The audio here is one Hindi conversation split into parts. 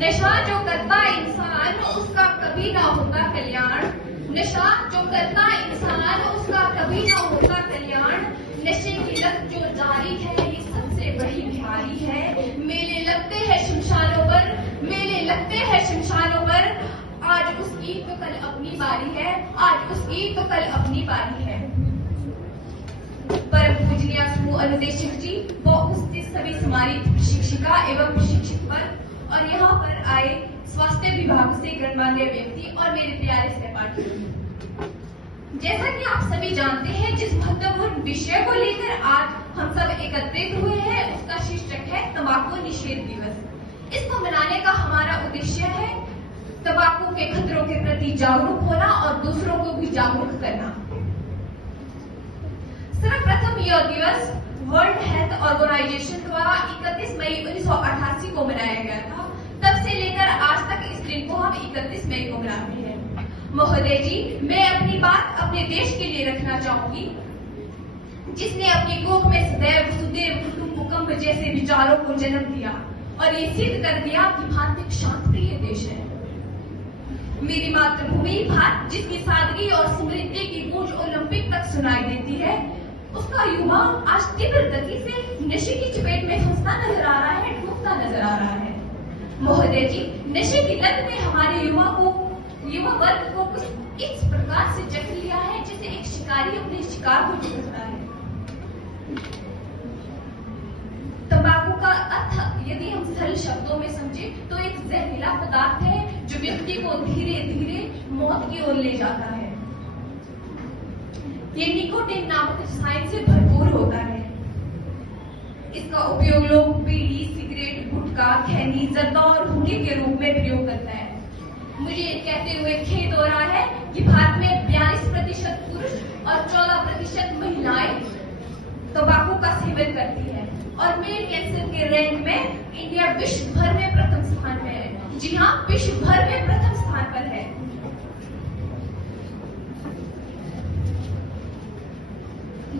नशा जो करता इंसान उसका कभी ना होता कल्याण। नशा जो करता इंसान उसका कभी ना होता कल्याण। नशे की लत जो जारी है ये सबसे बड़ी बीमारी है। मेले लगते हैं शमशानों पर, मेले लगते हैं शमशानों पर। आज उसकी तो कल अपनी बारी है, आज उसकी तो कल अपनी बारी है। परम पूजनीय समूह अनुदेशक जी, वो उससे सभी सम्मानित शिक्षिका एवं प्रशिक्षित वर्ग और यहाँ पर आए स्वास्थ्य विभाग से गणमान्य व्यक्ति और मेरे प्यारे सहपाठी। जैसा कि आप सभी जानते हैं, जिस महत्वपूर्ण विषय को लेकर आज हम सब एकत्रित हुए हैं उसका शीर्षक है तंबाकू निषेध दिवस। इसको मनाने का हमारा उद्देश्य है तंबाकू के खतरों के प्रति जागरूक होना और दूसरों को भी जागरूक करना। सर्वप्रथम यह दिवस वर्ल्ड हेल्थ ऑर्गेनाइजेशन द्वारा 31 मई 1988 को मनाया गया था। तब से लेकर आज तक इस दिन को हम 31 मई को मनाते हैं। महोदय जी, मैं अपनी बात अपने देश के लिए रखना चाहूंगी, जिसने अपनी कोख में सदैव वसुधैव कुटुंबकम जैसे विचारों को जन्म दिया और ये सिद्ध कर दिया कि भारत एक शांतिप्रिय देश है। मेरी मातृभूमि भारत, जिसकी सादगी और समृद्धि की गूंज ओलंपिक तक सुनाई देती है, उसका युवा आज तीव्र गति से नशे की चपेट में फंसता नजर आ रहा है, डूबता नजर आ रहा है। महोदय जी, नशे की लत ने हमारे युवा वर्ग को कुछ इस प्रकार से जकड़ लिया है जैसे एक शिकारी अपने शिकार को जकड़ता है। तंबाकू का अर्थ यदि हम सरल शब्दों में समझे तो एक जहरीला पदार्थ है जो व्यक्ति को धीरे धीरे मौत की ओर ले जाता है। ये निकोटीन नामक रसायन से भरपूर होता है। इसका उपयोग लोग बीड़ी, सिगरेट, गुटखा, खैनी, जर्दा और हुक्के के रूप में प्रयोग करता है। मुझे कहते हुए खेद हो रहा है कि भारत में 42% पुरुष और 14% महिलाएं तंबाकू का सेवन करती है और मेल कैंसर के रैंक में इंडिया विश्व भर में प्रथम स्थान में है। जी हाँ, विश्व भर में प्रथम स्थान पर है।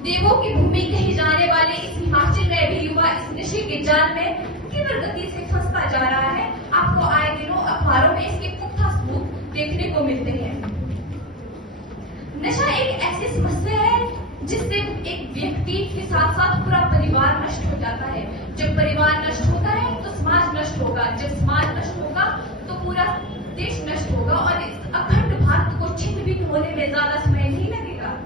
देवों की भूमि कही जाने वाले इस हिमाचल में भी युवा इस नशे के जाल में तीव्र गति से फंसता जा रहा है। आपको आए दिनों अखबारों में इसके पुख्ता सबूत देखने को मिलते हैं। नशा एक ऐसी समस्या है जिससे एक व्यक्ति के साथ साथ पूरा परिवार नष्ट हो जाता है। जब परिवार नष्ट होता है तो समाज नष्ट होगा, जब समाज नष्ट होगा तो पूरा देश नष्ट होगा और इस अखंड भारत को छिन्न भिन्न होने में ज्यादा समय नहीं लगेगा।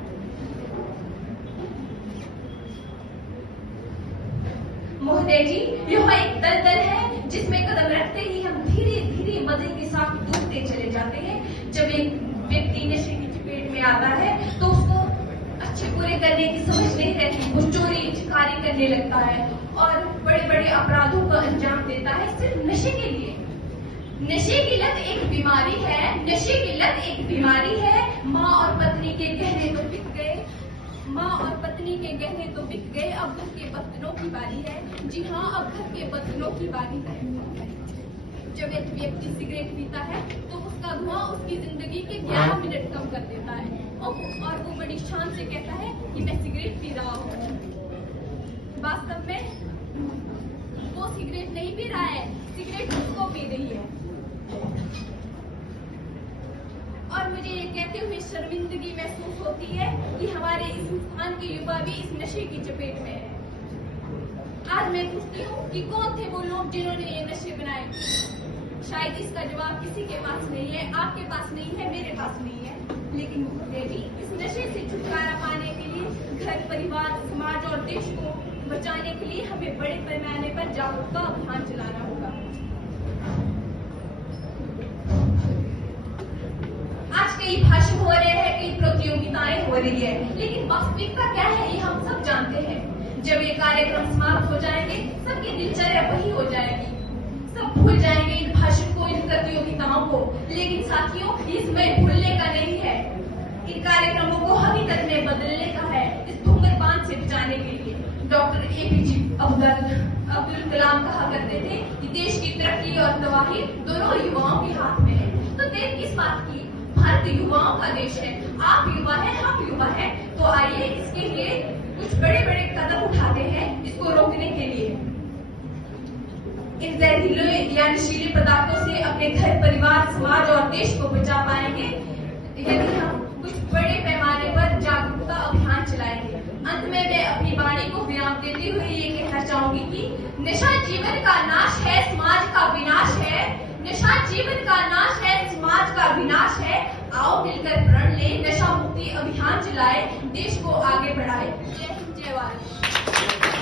महोदय जी, यह एक दलदल है जिसमें कदम रखते ही हम धीरे धीरे मजे के साथ डूबते चले जाते हैं। जब एक व्यक्ति नशे की चपेट में आता है तो उसको अच्छे बुरे करने की समझ नहीं रहती। वो चोरी चिकारी करने लगता है और बड़े बड़े अपराधों को अंजाम देता है सिर्फ नशे के लिए। नशे की लत एक बीमारी है, नशे की लत एक बीमारी है। माँ और पत्नी के गहने तो बिक गए, माँ और पत्नी के गहने तो बिक गए, अब घर के बर्तनों की बारी है। जी हाँ, अब घर के बर्तनों की बारी है। जब एक व्यक्ति सिगरेट पीता है तो उसका धुआं उसकी जिंदगी के 11 मिनट कम कर देता है और वो बड़ी शान से कहता है कि मैं सिगरेट पी रहा हूँ। वास्तव में वो सिगरेट नहीं पी रहा है, सिगरेट उसको पी रही है। और मुझे ये कहते हुए शर्मिंदगी महसूस होती है कि हमारे इस हिंदुस्तान के युवा भी इस नशे की चपेट में है। आज मैं पूछती हूँ कि कौन थे वो लोग जिन्होंने ये नशे बनाए। शायद इसका जवाब किसी के पास नहीं है, आपके पास नहीं है, मेरे पास नहीं है। लेकिन महोदय जी, इस नशे से छुटकारा पाने के लिए घर, परिवार, समाज और देश को बचाने के लिए हमें बड़े पैमाने पर जागरूकता अभियान चलाना होगा। आज कई भाषण हो रहे हैं, कई प्रतियोगिताएं हो रही है, लेकिन वास्तविकता क्या है ये हम सब जानते हैं। जब ये कार्यक्रम समाप्त हो जाएंगे सबकी दिनचर्या वही हो जाएगी, सब भूल जाएंगे इन भाषण को, इन प्रतियोगिताओं को। लेकिन साथियों, इसमें भूलने का नहीं है, इन कार्यक्रमों को हकीकत में बदलने का है, इस धूम्रपान से बचाने के लिए। डॉक्टर APJ अब्दुल कलाम कहा करते थे कि देश की तरक्की और तबाही दोनों युवाओं के हाथ में है। तो देर किस बात की, भारत युवाओं का देश है। आप युवा हैं, हम युवा हैं, तो आइए इसके लिए कुछ बड़े बड़े कदम उठाते हैं इसको रोकने के लिए। इन जहरीले या नशीले पदार्थों से अपने घर, परिवार, समाज और देश को बचा पाएंगे यदि हम कुछ बड़े पैमाने पर जागरूकता अभियान चलाएंगे। अंत में मैं अपनी वाणी को विराम देते हुए ये कहना चाहूंगी कि नशा जीवन का नाश है, समाज का विनाश है। नशा जीवन का नाश है, समाज का विनाश है। आओ मिलकर प्रण लें, नशा मुक्ति अभियान चलाए, देश को आगे बढ़ाए। जय हिंद, जय भारत।